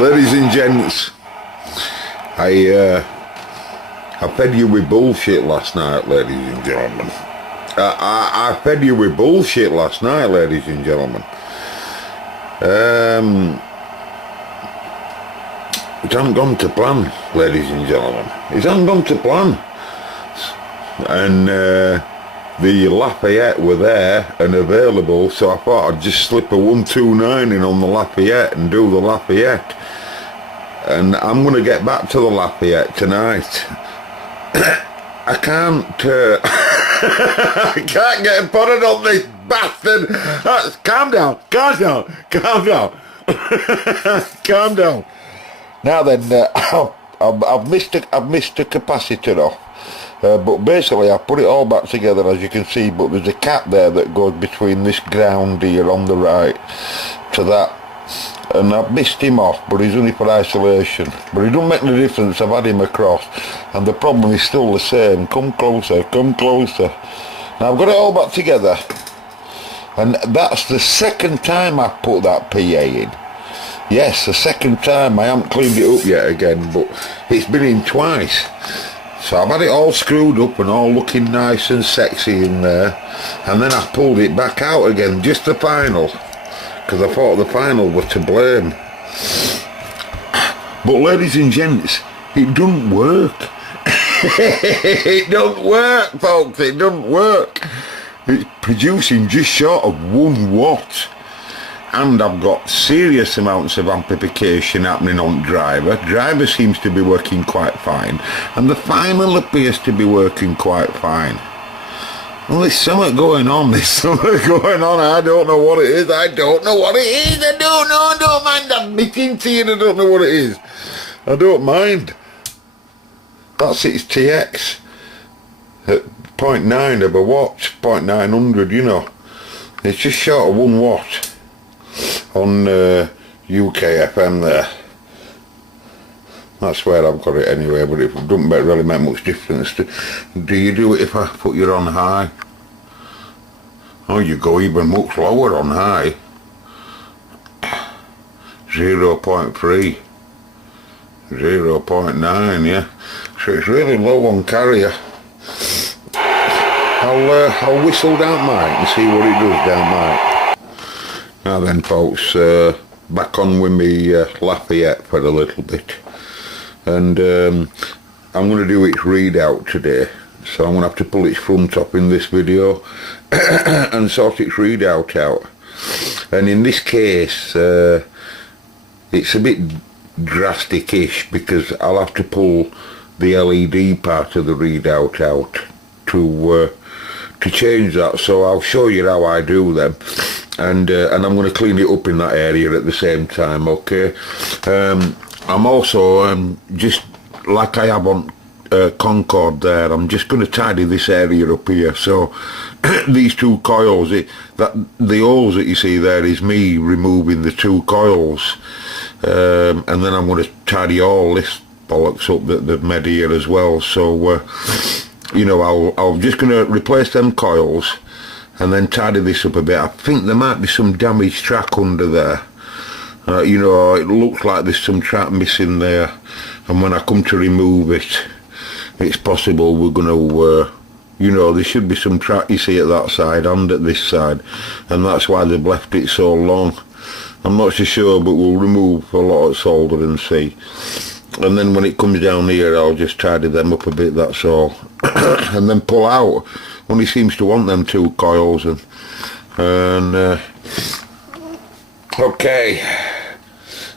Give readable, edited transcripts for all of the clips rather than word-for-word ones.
Ladies and gents, I fed you with bullshit last night, ladies and gentlemen. I fed you with bullshit last night, ladies and gentlemen. It hasn't gone to plan, ladies and gentlemen. It hasn't gone to plan. And the Lafayette were there and available, so I thought I'd just slip a 129 in on the Lafayette and do the Lafayette. And I'm going to get back to the Lafayette tonight. I can't I can't get putted on this bastard. Calm down, calm down, calm down. Calm down. Now then, I've missed the capacitor off. But basically I put it all back together, as you can see, but there's a cap there that goes between this ground here on the right to that, and I've missed him off, but he's only for isolation, but it don't make any difference. I've had him across and the problem is still the same. Come closer, come closer. Now I've got it all back together, and that's the second time I've put that PA in. Yes, the second time. I haven't cleaned it up yet again, but it's been in twice. So I've had it all screwed up and all looking nice and sexy in there, and then I pulled it back out again, just the final, because I thought the final were to blame. But ladies and gents, it doesn't work. It don't work, folks, it don't work. It's producing just short of 1 watt. And I've got serious amounts of amplification happening on driver. Driver seems to be working quite fine, and the final appears to be working quite fine. Well, there's something going on, I don't know what it is, I don't know what it is, I don't mind admitting to you, I don't know what it is. I don't mind. That's its TX at 0.9 of a watt, 0.900, you know. It's just short of 1 watt. On UK FM there. That's where I've got it anyway, but it doesn't really make much difference. Do you do it if I put you on high? Oh, you go even much lower on high. 0.3, 0.9, yeah. So it's really low on carrier. I'll whistle down mic and see what it does down mic. Now then, folks, back on with me Lafayette for a little bit, and I'm going to do its readout today, so I'm going to have to pull its front up in this video and sort its readout out. And in this case, it's a bit drastic-ish, because I'll have to pull the LED part of the readout out to change that, so I'll show you how I do them. And I'm going to clean it up in that area at the same time, okay? I'm also, just like I have on Concord there, I'm just going to tidy this area up here. So these 2 coils, the holes that you see there is me removing the 2 coils, and then I'm going to tidy all this bollocks up that they've made here as well. So you know, I'm just going to replace them coils and then tidy this up a bit. I think there might be some damaged track under there. You know, it looks like there's some track missing there, and when I come to remove it, it's possible we're going to, you know, there should be some track, you see, at that side and at this side, and that's why they've left it so long. I'm not so sure, but we'll remove a lot of solder and see. And then when it comes down here, I'll just tidy them up a bit, that's all. And then pull out when he seems to want them 2 coils, and okay,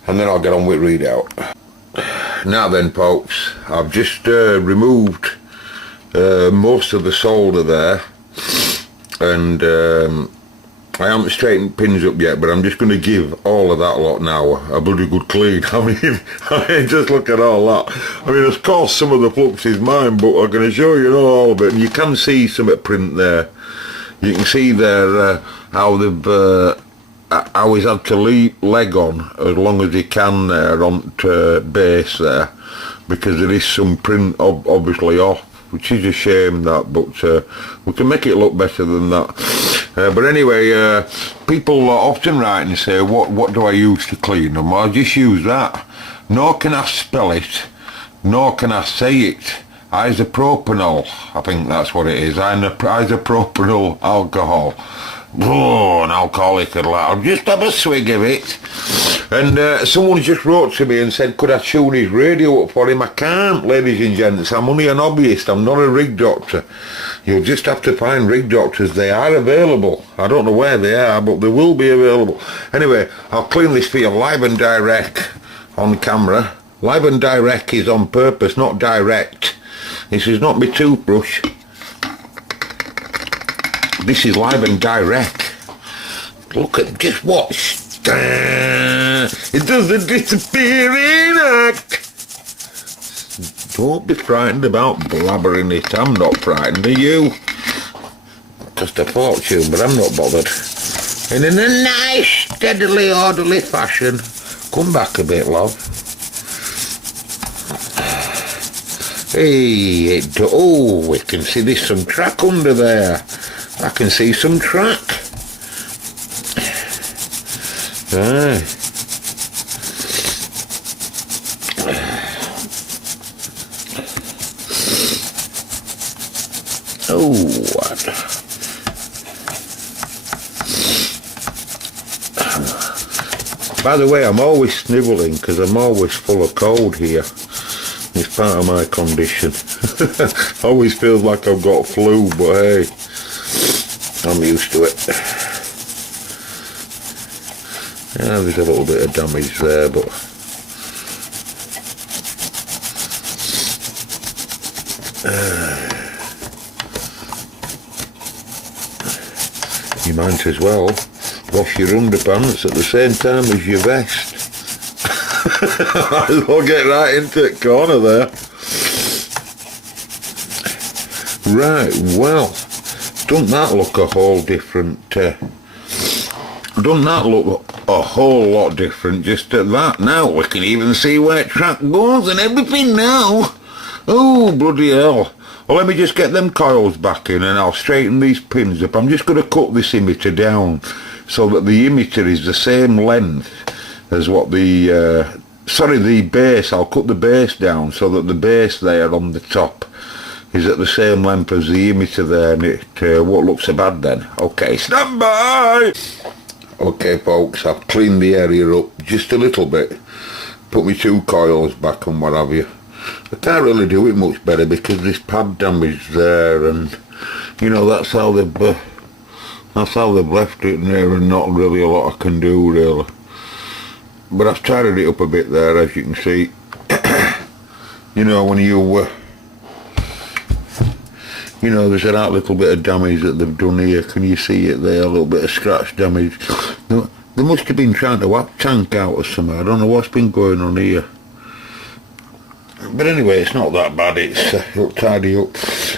and then I'll get on with readout. Now then, folks, I've just removed most of the solder there, and I haven't straightened pins up yet, but I'm just going to give all of that lot now a bloody good clean. I mean, just look at all that. I mean, of course, some of the flux is mine, but I'm going to show you all of it. And you can see some at print there. You can see there how they've how he's had to leg on as long as he can there on base there, because there is some print obviously off, which is a shame that, but we can make it look better than that. But anyway, people often write and say, what do I use to clean them? Well, I just use that. Nor can I spell it, nor can I say it. Isopropanol, I think that's what it is. Isopropanol alcohol. Oh, an alcoholic and I'll just have a swig of it. And someone just wrote to me and said, could I tune his radio up for him? I can't, ladies and gents. I'm only an hobbyist. I'm not a rig doctor. You'll just have to find rig doctors. They are available. I don't know where they are, but they will be available. Anyway, I'll clean this for you live and direct on camera. Live and direct is on purpose, not direct. This is not my toothbrush. This is live and direct. Look at, just watch. It doesn't disappear in act. Don't be frightened about blabbering it. I'm not frightened of you. Cost a fortune, but I'm not bothered. And in a nice, steadily, orderly fashion. Come back a bit, love. Hey, oh, we can see there's some track under there. I can see some track. Aye. Oh, what? By the way, I'm always snivelling because I'm always full of cold here. It's part of my condition. Always feels like I've got flu, but hey, I'm used to it. Yeah, there's a little bit of damage there, but you might as well wash your underpants at the same time as your vest. Might as well get right into the corner there. Right, well, doesn't that look a whole different, doesn't that look a whole lot different just at that? Now we can even see where track goes and everything now. Oh, bloody hell. Well, let me just get them coils back in and I'll straighten these pins up. I'm just going to cut this emitter down so that the emitter is the same length as what the, the base. I'll cut the base down so that the base there on the top is at the same length as the emitter there, and it won't look so bad then. Okay, stand by! Okay folks, I've cleaned the area up just a little bit. Put my 2 coils back and what have you. I can't really do it much better because this pad damage there, and you know that's how they've left it in there, and not really a lot I can do really. But I've tidied it up a bit there, as you can see. You know, when you know, there's that little bit of damage that they've done here. Can you see it there? A little bit of scratch damage. They must have been trying to whack tank out or something. I don't know what's been going on here. But anyway, it's not that bad. It's it'll tidy up.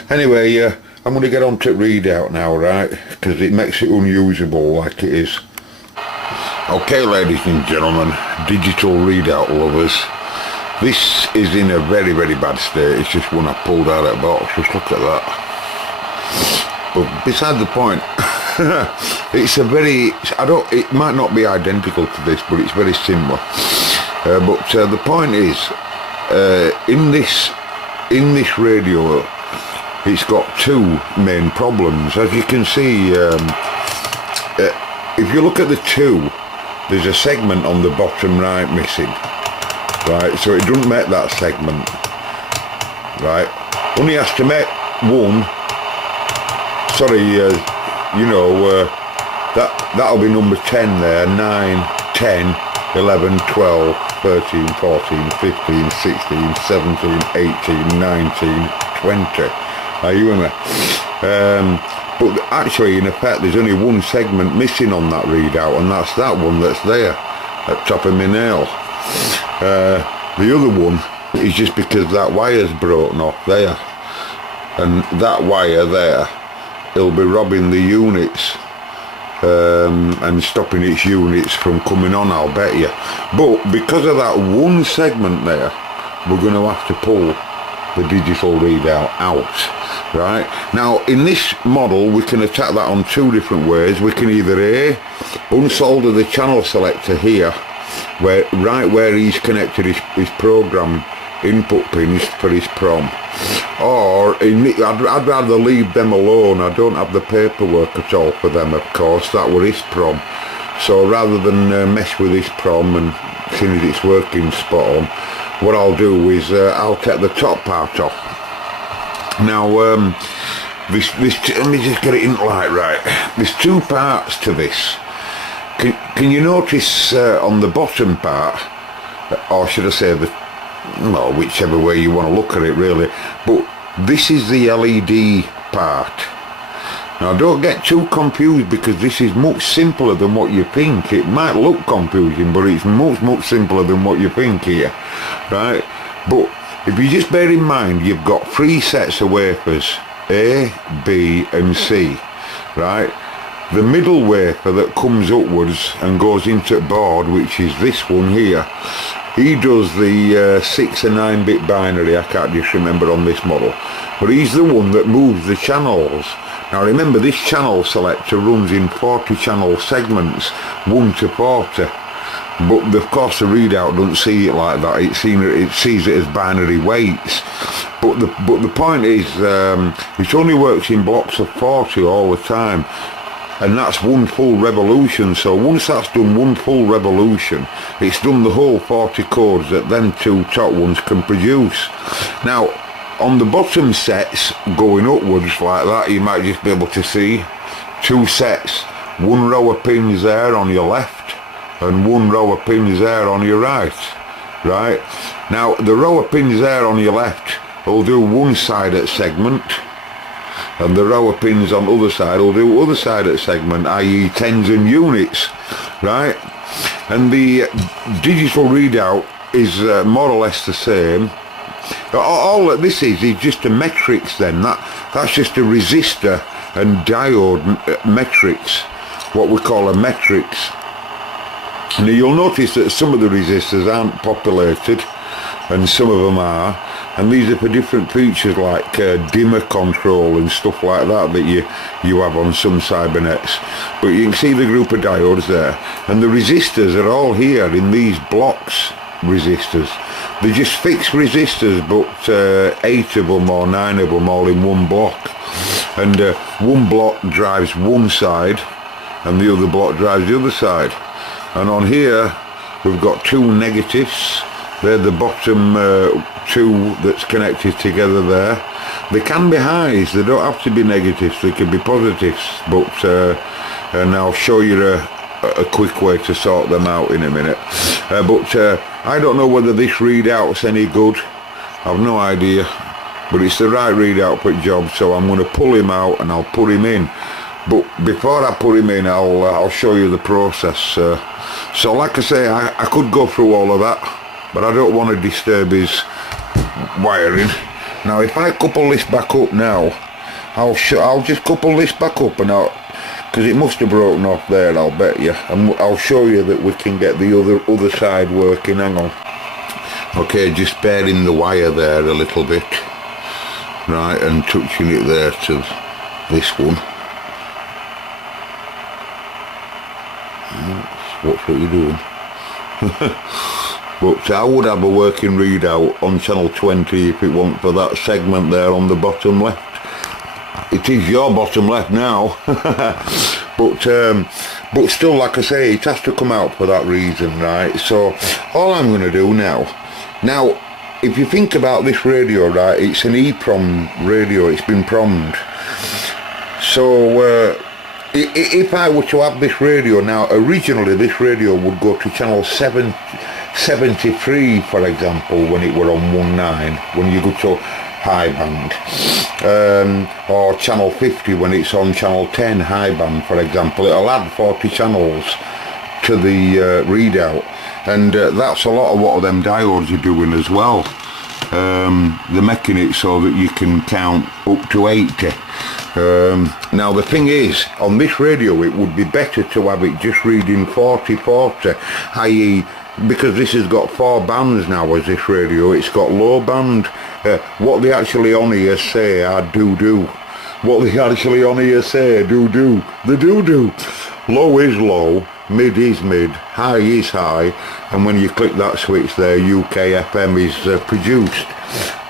Anyway, I'm going to get on to readout now, right? Because it makes it unusable like it is. Okay, ladies and gentlemen, digital readout lovers. This is in a very, very bad state. It's just one I pulled out of the box. Just look at that. But beside the point, it's a very, it might not be identical to this, but it's very similar. But the point is, in this radio, it's got 2 main problems. As you can see, if you look at the 2, there's a segment on the bottom right missing. Right, so it doesn't make that segment. Right, only has to make 1. Sorry, you know, that'll be number 10 there. 9, 10, 11, 12, 13, 14, 15, 16, 17, 18, 19, 20. Are you with me? But actually, in effect, there's only 1 segment missing on that readout, and that's that one that's there at top of my nail. The other one is just because that wire's broken off there, and that wire there, it'll be robbing the units and stopping its units from coming on, I'll bet you. But because of that 1 segment there, we're going to have to pull the digital readout out. Right, now in this model we can attack that on two different ways. We can either A, unsolder the channel selector here, right where he's connected his program input pins for his prom, or I'd rather leave them alone. I don't have the paperwork at all for them, of course. That were his prom, so rather than mess with his prom and seeing as it's working spot on, what I'll do is I'll take the top part off. Now this let me just get it in light. Right, there's two parts to this. Can you notice on the bottom part, or should I say well, whichever way you want to look at it really, but this is the LED part. Now don't get too confused, because this is much simpler than what you think. It might look confusing, but it's much simpler than what you think here, right? But if you just bear in mind, you've got three sets of wafers, A, B and C, right? The middle wafer that comes upwards and goes into the board, which is this one here, he does the 6 and 9-bit binary. I can't just remember on this model, but he's the one that moves the channels. Now remember, this channel selector runs in 40 channel segments, 1 to 40, but of course the readout doesn't see it like that. It sees it as binary weights. But the point is, it only works in blocks of 40 all the time, and that's one full revolution. So once that's done one full revolution, it's done the whole 40 codes that them two top ones can produce. Now on the bottom sets going upwards like that, you might just be able to see two sets, one row of pins there on your left and one row of pins there on your right. Right, now the row of pins there on your left will do one side at segment, and the row of pins on the other side will do other side at segment, i.e. tens and units, right? And the digital readout is more or less the same. All that this is just a matrix then. That's just a resistor and diode matrix, what we call a matrix. And you'll notice that some of the resistors aren't populated and some of them are, and these are for different features like dimmer control and stuff like that you have on some cybernets. But you can see the group of diodes there, and the resistors are all here in these blocks resistors. They're just fixed resistors, but 8 of them or 9 of them all in one block, and one block drives one side and the other block drives the other side. And on here we've got two negatives. They're the bottom two that's connected together there. They can be highs, they don't have to be negatives, they can be positives, but and I'll show you a quick way to sort them out in a minute. But I don't know whether this readout's any good. I've no idea, but it's the right readout for the job, so I'm going to pull him out and I'll put him in. But before I put him in, I'll show you the process. So like I say, I could go through all of that, but I don't want to disturb his wiring. Now if I couple this back up now, I'll just couple this back up, and because it must have broken off there, I'll bet you, and I'll show you that we can get the other side working. Hang on. Okay, just bearing the wire there a little bit, right, and touching it there to this one. Watch what you're doing. But I would have a working readout on channel 20 if it weren't for that segment there on the bottom left. It is your bottom left now. But still, like I say, it has to come out for that reason, right? So all I'm going to do now, if you think about this radio, right, it's an EEPROM radio, it's been prommed. So if I were to have this radio now, originally this radio would go to channel 73, for example, when it were on 19, when you go to high band, or channel 50 when it's on channel 10 high band, for example. It'll add 40 channels to the readout, and that's a lot of what them diodes are doing as well. They're making it so that you can count up to 80. Now the thing is, on this radio it would be better to have it just reading 40-40, i.e. because this has got 4 bands now as this radio, it's got low band. What they actually on here say are do. What they actually on here say do. The do. Low is low, mid is mid, high is high, and when you click that switch there, UK FM is produced.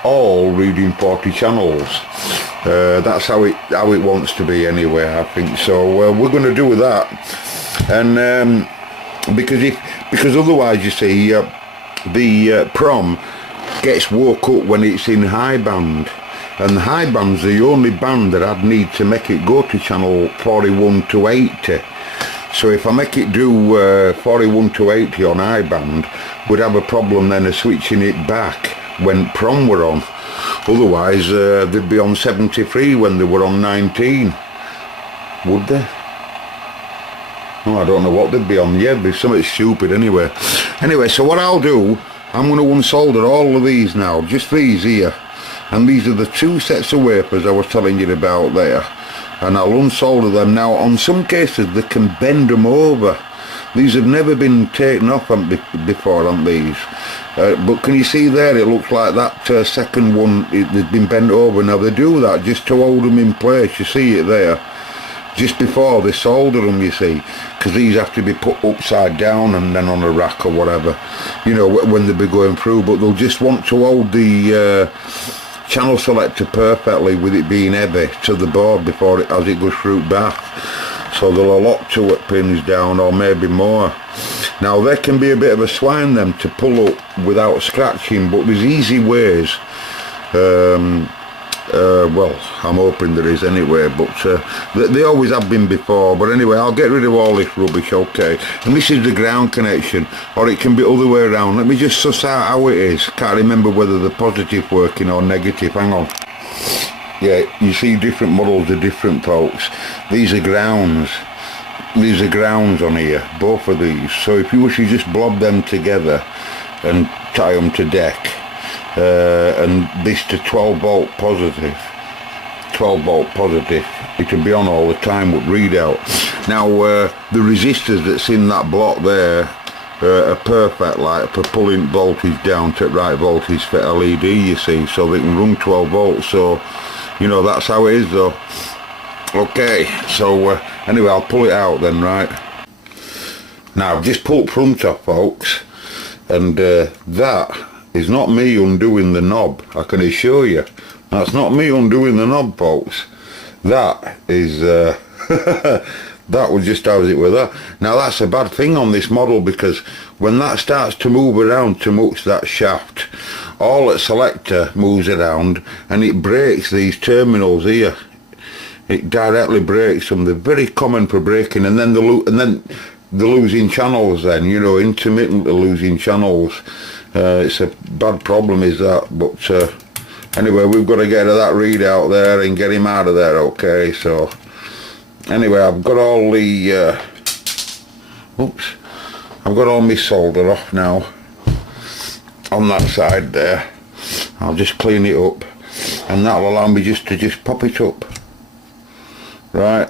All reading 40 channels. That's how it wants to be anyway, I think. So we're going to do that, and because otherwise, you see, the prom gets woke up when it's in high band, and the high band's the only band that I'd need to make it go to channel 41 to 80. So if I make it do 41 to 80 on high band, we'd have a problem then of switching it back when prom were on. Otherwise they'd be on 73 when they were on 19, would they? Oh, I don't know what they'd be on. Yeah, it'd be something stupid anyway. So what I'll do, I'm going to unsolder all of these now, just these here, and these are the 2 sets of wafers I was telling you about there, and I'll unsolder them now. On some cases they can bend them over. These have never been taken off before on these, but can you see there, it looks like that second one has been bent over. Now they do that just to hold them in place, you see it there, just before they solder them, you see, because these have to be put upside down and then on a rack or whatever, you know, when they'll be going through. But they'll just want to hold the channel selector perfectly with it being heavy to the board before as it goes through bath. So they'll lock 2 pins down, or maybe more. Now they can be a bit of a swine them to pull up without scratching, but there's easy ways. Well, I'm hoping there is anyway, but they always have been before. But anyway, I'll get rid of all this rubbish, okay. And this is the ground connection, or it can be other way around. Let me just suss out how it is. Can't remember whether the positive working or negative. Hang on. Yeah, you see different models are different, folks. These are grounds. These are grounds on here, both of these. So if you wish, you just blob them together and tie them to deck. And this to 12 volt positive. 12 volt positive. It can be on all the time with readout. Now the resistors that's in that block there are perfect, like for pulling voltage down to right voltage for LED, you see, so they can run 12 volts. So you know, that's how it is though. Okay, so anyway, I'll pull it out then, right? Now I've just pulled front off, folks, and that is not me undoing the knob, I can assure you. That's not me undoing the knob, folks. That is that was just how it with that. Now that's a bad thing on this model, because when that starts to move around too much, that shaft, all that selector moves around and it breaks these terminals here. It directly breaks them. They're very common for breaking, and then the losing channels then, you know, intermittently losing channels. It's a bad problem, is that. But anyway, we've got to get that readout there and get him out of there, okay. So anyway, I've got all the I've got all my solder off now on that side there. I'll just clean it up, and that'll allow me just to pop it up, right?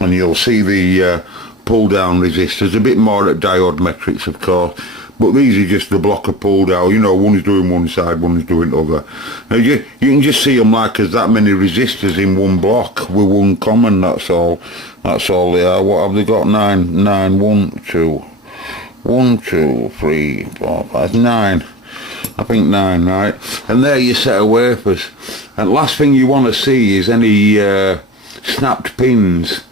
And you'll see the pull down resistors, a bit more at diode metrics, of course, but these are just the block of pull down, you know, one is doing one side, one is doing the other. Now you can just see them like as that many resistors in one block with one common, that's all they are. What have they got? 9, 1, 2, 1, 2, 3, 4, 5, 9. I think 9, right? And there you set of wafers. And last thing you want to see is any snapped pins.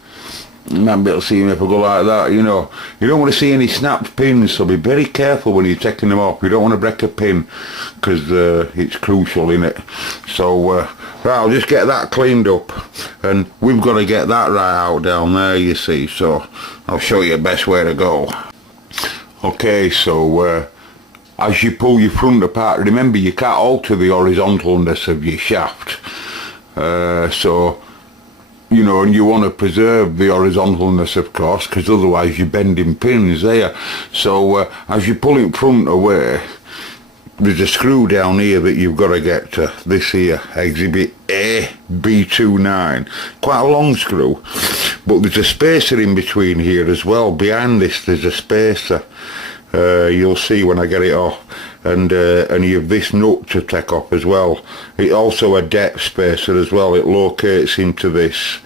You might be able to see them if I go like that, you know. You don't want to see any snapped pins, so be very careful when you're taking them off. You don't want to break a pin, because it's crucial, innit? So, right, I'll just get that cleaned up, and we've got to get that right out down there, you see. So, I'll show you the best way to go. Okay, so as you pull your front apart, remember you can't alter the horizontalness of your shaft. So, you know, and you want to preserve the horizontalness, of course, because otherwise you're bending pins there. So as you pull it front away, there's a screw down here that you've got to get to. This here, exhibit A B29, quite a long screw, but there's a spacer in between here as well. Behind this there's a spacer, you'll see when I get it off. And you've this nut to take off as well. It also a depth spacer as well. It locates into this,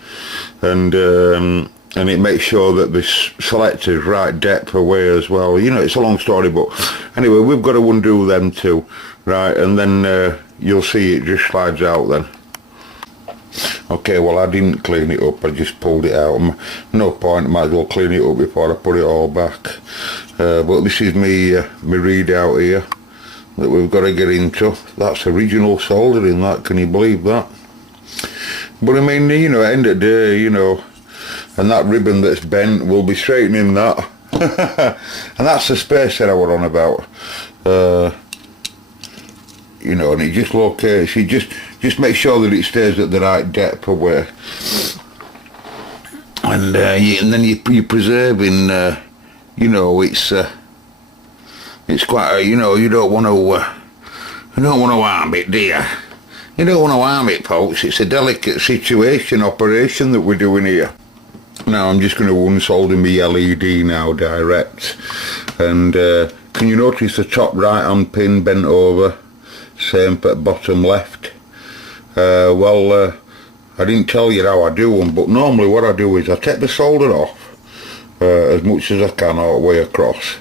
and it makes sure that this selector's right depth away as well. You know, it's a long story, but anyway, we've got to undo them too, right? And then you'll see it just slides out then. Okay, well, I didn't clean it up, I just pulled it out. No point, might as well clean it up before I put it all back. But this is me readout here that we've got to get into. That's original soldering, that, can you believe that? But I mean, you know, at the end of the day, you know, and that ribbon that's bent, we'll be straightening that. And that's the spacer I was on about. You know, and it just locates, it just make sure that it stays at the right depth away. And then you're preserving, you know, it's quite, you know, you don't want to harm it, do you? You don't want to harm it, folks. It's a delicate situation, operation that we're doing here. Now I'm just going to unsolder my LED now, direct. And can you notice the top right hand pin bent over? Same for bottom left. Well, I didn't tell you how I do them, but normally what I do is I take the solder off as much as I can all the way across,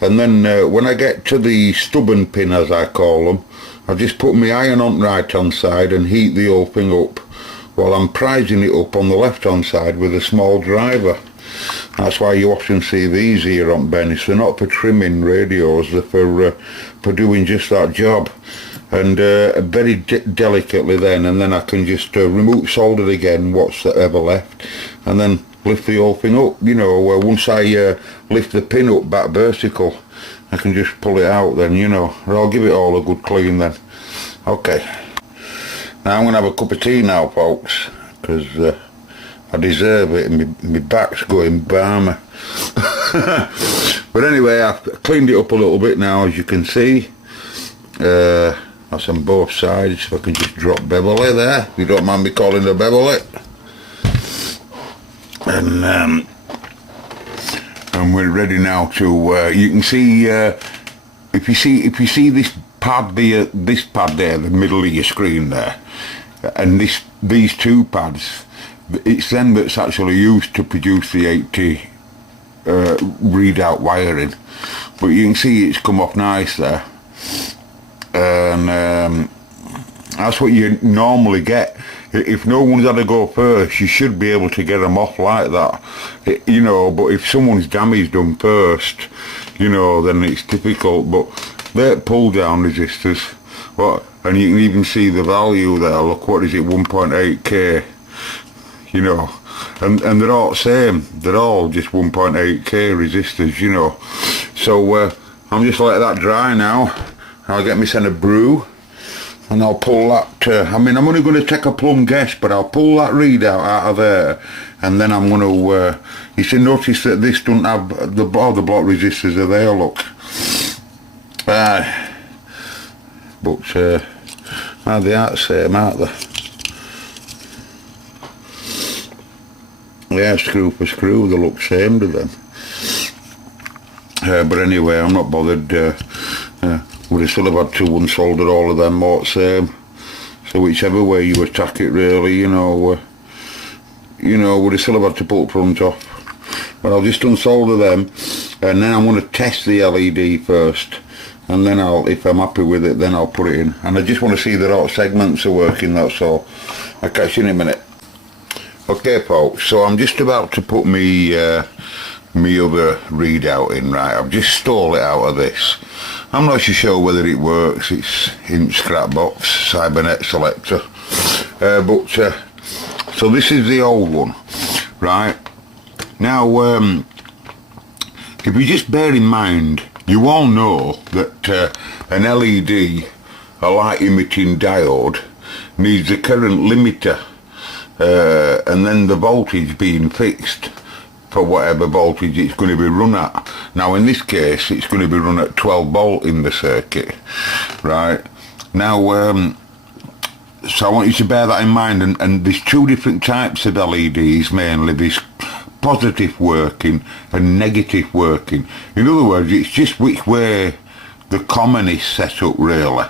and then when I get to the stubborn pin, as I call them, I just put my iron on the right hand side and heat the whole thing up while I'm prising it up on the left hand side with a small driver. That's why you often see these here on Bennis. They're not for trimming radios, they're for doing just that job. And very delicately then, and then I can just remove solder again what's ever left, and then lift the whole thing up. You know, once I lift the pin up back vertical, I can just pull it out then, you know, or I'll give it all a good clean then. Okay, now I'm going to have a cup of tea now, folks, because I deserve it, and my back's going balmy. But anyway, I've cleaned it up a little bit now, as you can see. That's on both sides. If I can just drop Beverly there, if you don't mind me calling her Beverly. And we're ready now to. You can see if you see this pad there, the middle of your screen there, and these two pads, it's them that's actually used to produce the 80 readout wiring. But you can see it's come off nice there. And that's what you normally get. If no one's had to go first, you should be able to get them off like that, you know. But if someone's damaged them first, you know, then it's difficult. But they're pull down resistors, and you can even see the value there. Look, what is it, 1.8k, you know, and they're all the same, they're all just 1.8k resistors, you know. So I'm just let that dry now. I'll get me some a brew, and I'll pull that, I mean, I'm only going to take a plumb guess, but I'll pull that readout out of there, and then I'm going to, you see, notice that this doesn't have, the block resistors are there, look. But they are the same, aren't they? Yeah, screw for screw, they look same to them. But anyway, I'm not bothered. Would have still have had to unsolder all of them all the same. So whichever way you attack it, really, you know, would have still have had to pull the front off. But I'll just unsolder them, and then I'm going to test the LED first, and then if I'm happy with it, then I'll put it in. And I just want to see that all segments are working, that's all. I'll catch you in a minute. Okay, folks, so I'm just about to put me other readout in, right? I've just stole it out of this. I'm not so sure whether it works. It's in scrap box, Cybernet selector. So this is the old one, right? Now, if you just bear in mind, you all know that an LED, a light emitting diode, needs a current limiter, and then the voltage being fixed for whatever voltage it's going to be run at. Now in this case it's going to be run at 12 volt in the circuit, right? Now so I want you to bear that in mind, and there's two different types of LEDs mainly. There's positive working and negative working. In other words, it's just which way the common is set up, really.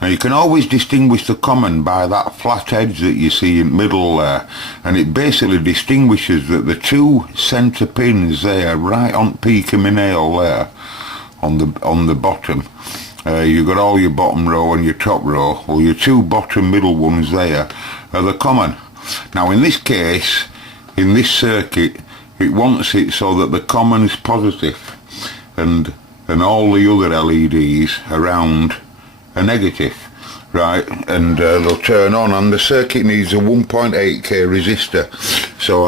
Now you can always distinguish the common by that flat edge that you see in the middle there, and it basically distinguishes that the two centre pins there, right on peak of my nail there, on the bottom, you've got all your bottom row and your top row. Well, your two bottom middle ones there are the common. Now in this case, in this circuit, it wants it so that the common's positive and all the other LEDs around are negative, right? And they'll turn on, and the circuit needs a 1.8k resistor. So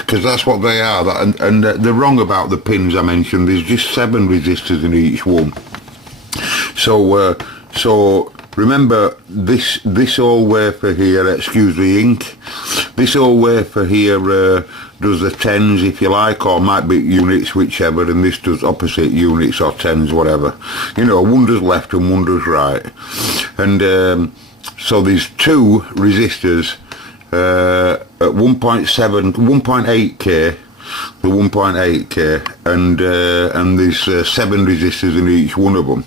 because that's what they are, and they're wrong about the pins I mentioned. There's just 7 resistors in each one. So remember, this old wafer here, excuse the ink, this old wafer here does the tens, if you like, or might be units, whichever, and this does opposite units or tens, whatever. You know, one does left and one does right. And so there's 2 resistors at 1.8k, the 1.8k, and there's 7 resistors in each one of them.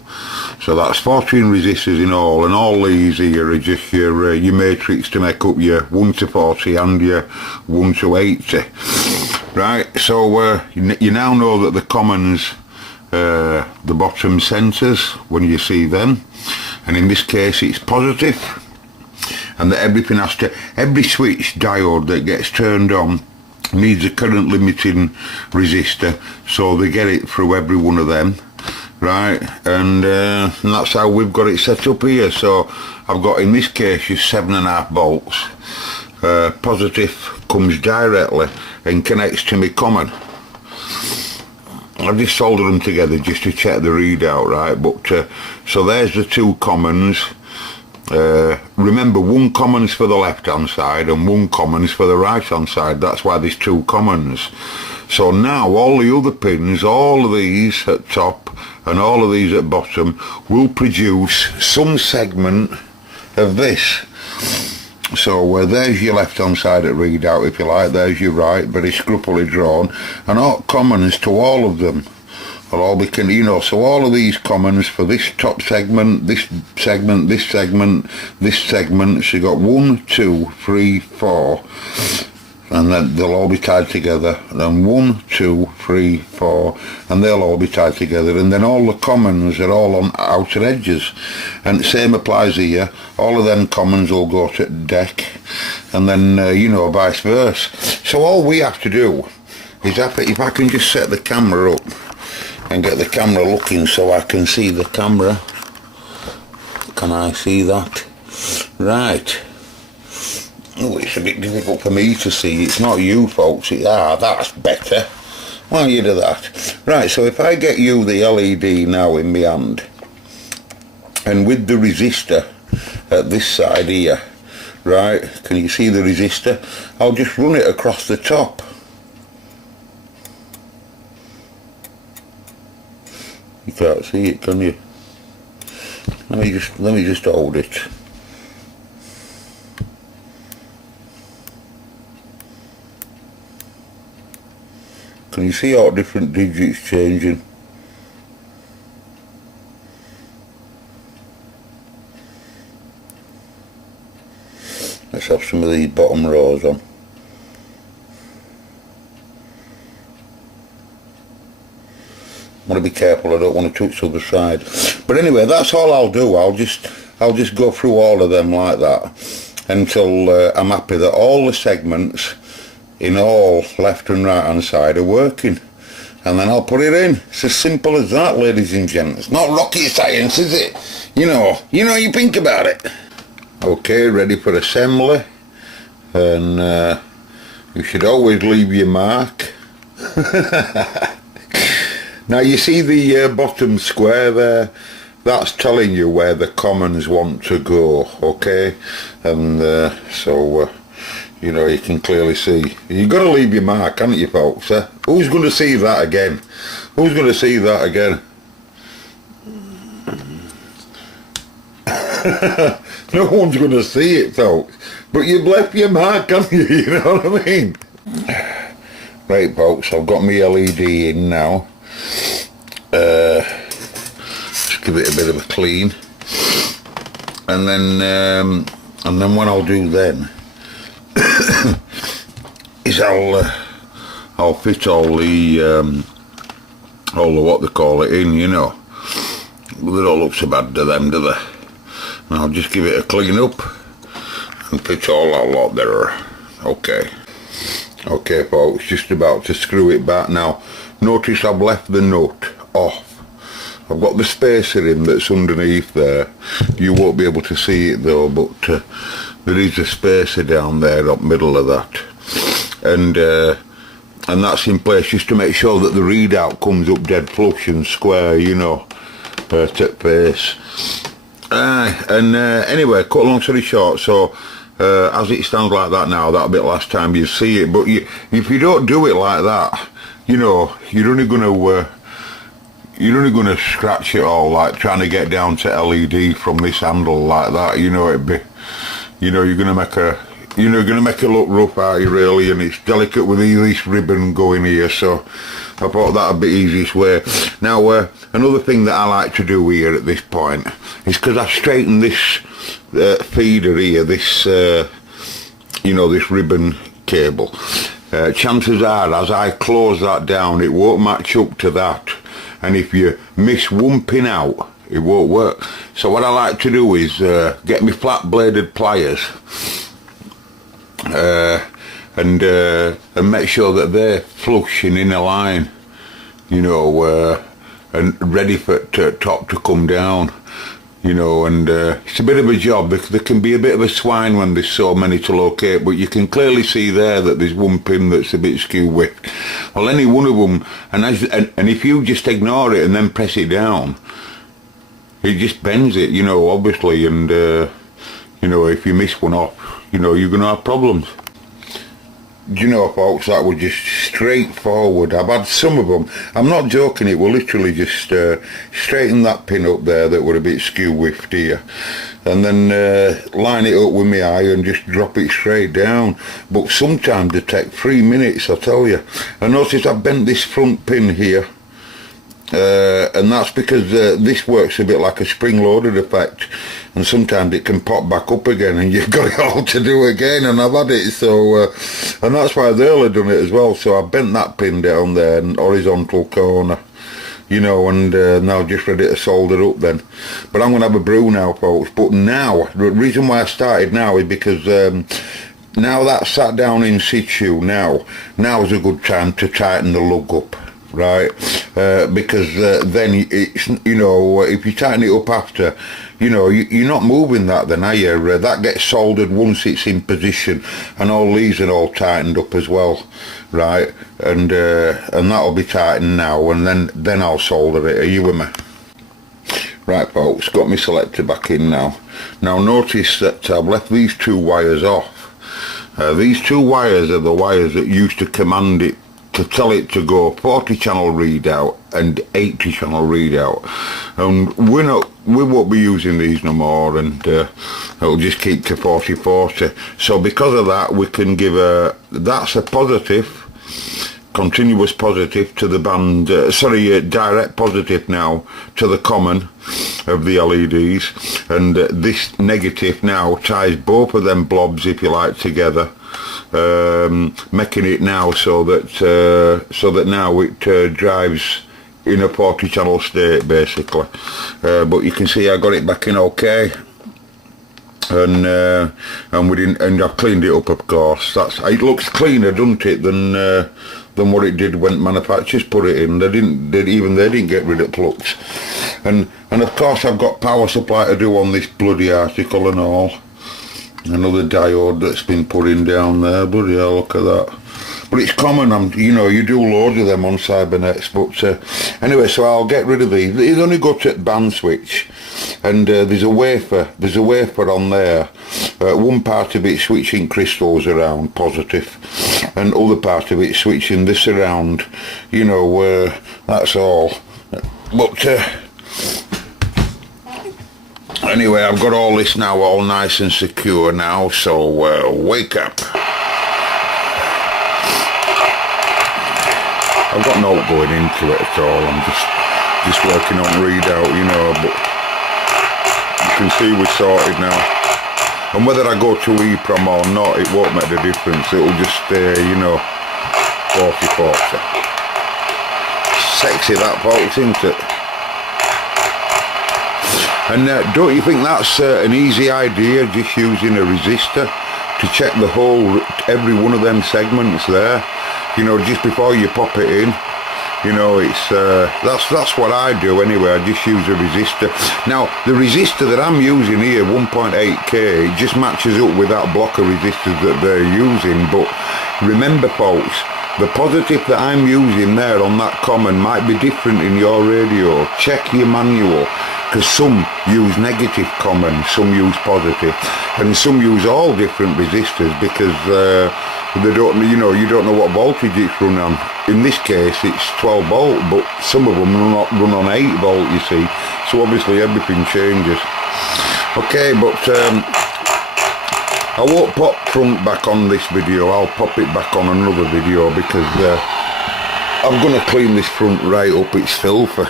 So that's 14 resistors in all, and all these here are just your matrix to make up your 1 to 40 and your 1 to 80. Right, so you now know that the commons, the bottom centres, when you see them, and in this case it's positive, and that everything has to, every switch diode that gets turned on needs a current limiting resistor, so they get it through every one of them, right? And that's how we've got it set up here. So I've got, in this case, your 7.5 volts. Positive comes directly and connects to my common. I've just soldered them together just to check the readout, right? But so there's the 2 commons. Remember, 1 common's for the left hand side and 1 common's for the right hand side. That's why there's 2 commons. So now all the other pins, all of these at top and all of these at bottom, will produce some segment of this. So there's your left hand side at readout, if you like, there's your right, very scrupulously drawn, and all commons to all of them. All we can, you know, so all of these commons for this top segment, this segment, this segment, this segment. So you got 1, 2, 3, 4, and then they'll all be tied together. And then 1, 2, 3, 4, and they'll all be tied together. And then all the commons are all on outer edges. And the same applies here. All of them commons will go to the deck, and then you know, vice versa. So all we have to do is, if I can just set the camera up and get the camera looking so I can see the camera. Can I see that? Right. Oh, it's a bit difficult for me to see. It's not you folks. That's better. Why you do that? Right, so if I get you the LED now in my hand, and with the resistor at this side here, right, can you see the resistor? I'll just run it across the top. You can't see it, can you? Let me just hold it. Can you see all different digits changing? Let's have some of these bottom rows on. I want to be careful, I don't want to touch the other side. But anyway, that's all I'll do. I'll just go through all of them like that until I'm happy that all the segments in all left and right hand side are working, and then I'll put it in. It's as simple as that, ladies and gents. It's not rocket science, is it? You know you think about it. Okay, ready for assembly, and you should always leave your mark. Now you see the bottom square there, that's telling you where the commons want to go, okay? And so you know, you can clearly see. You've got to leave your mark, haven't you folks? Who's going to see that again? Who's going to see that again? No one's going to see it folks, but you've left your mark, haven't you? You know what I mean? Right folks, I've got my LED in now. Just give it a bit of a clean, and then what I'll do then is I'll fit all the what they call it in, you know. But they don't look so bad to them, do they? And I'll just give it a clean up and fit all that lot there. Okay folks, just about to screw it back now. Notice I've left the nut off. I've got the spacer in that's underneath there. You won't be able to see it though, but there is a spacer down there up middle of that, and that's in place just to make sure that the readout comes up dead flush and square, you know, to face. Anyway, cut long story short, so as it stands like that now, that'll be the last time you see it. But if you don't do it like that, you know, you're only gonna scratch it all, like trying to get down to LED from this handle like that. You know, it'd be, you know, you're gonna make it look rough, are you really? And it's delicate with this ribbon going here, so I thought that'd be the easiest way. Now, another thing that I like to do here at this point is, because I've straightened this feeder here, this you know, this ribbon cable, chances are as I close that down it won't match up to that, and if you miss one pin out it won't work. So what I like to do is get me flat bladed pliers and make sure that they're flush and in a line, you know, and ready for top to come down, you know. And it's a bit of a job because there can be a bit of a swine when there's so many to locate, but you can clearly see there that there's one pin that's a bit skew whipped. Well, any one of them, and if you just ignore it and then press it down, it just bends it, you know, obviously, and you know, if you miss one off, you know, you're gonna have problems. Do you know, folks, that was just straightforward. I've had some of them, I'm not joking, it will literally just straighten that pin up there that were a bit skew whiffed here, and then line it up with my eye and just drop it straight down. But sometimes they take 3 minutes, I tell you. I notice I've bent this front pin here, and that's because this works a bit like a spring-loaded effect, and sometimes it can pop back up again and you've got it all to do again, and I've had it, so and that's why they'll have done it as well. So I've bent that pin down there in horizontal corner, you know, and now just ready to solder up then. But I'm going to have a brew now, folks. But now, the reason why I started now is because now that's sat down in situ, now's a good time to tighten the lug up, right? Because then it's, you know, if you tighten it up after, you know, you're not moving that then, are you? That gets soldered once it's in position, and all these are all tightened up as well, right? And that'll be tightened now, and then I'll solder it. Are you with me? Right folks, got my selector back in now. Now notice that I've left these two wires off. These two wires are the wires that used to command it, to tell it to go 40 channel readout and 80 channel readout, and we won't be using these no more, and it'll just keep to 40/40. So because of that, we can give that's a positive, continuous positive to the band, direct positive now to the common of the LEDs, and this negative now ties both of them blobs, if you like, together, making it now so that now it drives in a 40 channel state basically. But you can see I got it back in okay, and I've cleaned it up, of course. It looks cleaner, doesn't it, than what it did when manufacturers put it in. They didn't get rid of plugs, and of course I've got power supply to do on this bloody article and all. Another diode that's been put in down there. Bloody hell, look at that. But it's common, you know, you do loads of them on Cybernets. But anyway, so I'll get rid of these. These only go to the band switch, and there's a wafer on there. One part of it switching crystals around, positive, and other part of it switching this around, you know, that's all. But anyway, I've got all this now all nice and secure now, so wake up. I've got no going into it at all. I'm just working on readout, you know, but you can see we're sorted now. And whether I go to EEPROM or not, it won't make the difference. It'll just stay, you know, 40-40. Sexy that, folks, isn't it? And don't you think that's an easy idea, just using a resistor to check the whole, every one of them segments there, you know, just before you pop it in? You know, it's that's what I do anyway. I just use a resistor. Now the resistor that I'm using here, 1.8k, it just matches up with that block of resistors that they're using. But remember, folks, the positive that I'm using there on that common might be different in your radio. Check your manual, because some use negative common, some use positive, and some use all different resistors because they don't, you know, you don't know what voltage it's run on. In this case it's 12 volt, but some of them run on 8 volt, you see, so obviously everything changes. Okay, but I won't pop front back on this video, I'll pop it back on another video, because I'm going to clean this front right up, it's filthy.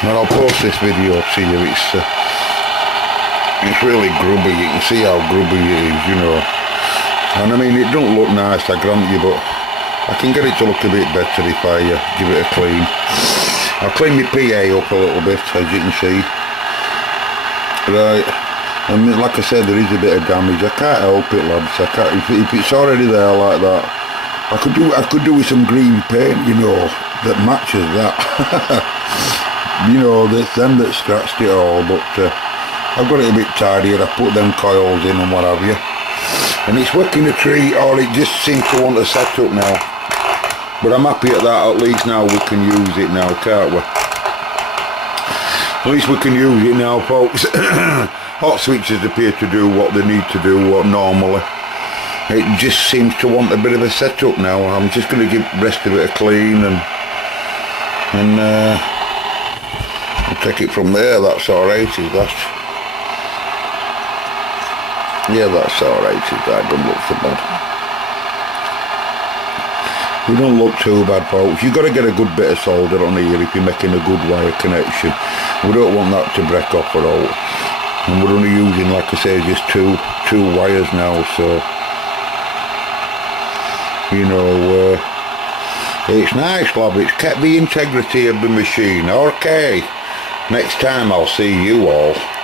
And I'll post this video to you. It's really grubby, you can see how grubby it is, you know. And I mean, it don't look nice, I grant you, but I can get it to look a bit better if I give it a clean. I'll clean my PA up a little bit, as you can see. Right, and like I said, there is a bit of damage. I can't help it, lads. I can't. If it's already there like that, I could do with some green paint, you know, that matches that. You know, that's them that scratched it all. But I've got it a bit tidier. I put them coils in and what have you. And it's working a treat, or it just seems to want to set up now. But I'm happy at that. At least now we can use it now, can't we? At least we can use it now, folks. Hot switches appear to do what they need to do, what normally. It just seems to want a bit of a setup now. I'm just going to give the rest of it a clean and I'll take it from there. That's alright, is that? Yeah, that's alright, that don't look so bad. We don't look too bad, folks. You've got to get a good bit of solder on here if you're making a good wire connection. We don't want that to break off at all. And we're only using, like I say, just two wires now, so you know, it's nice, love. It's kept the integrity of the machine. Okay, next time I'll see you all.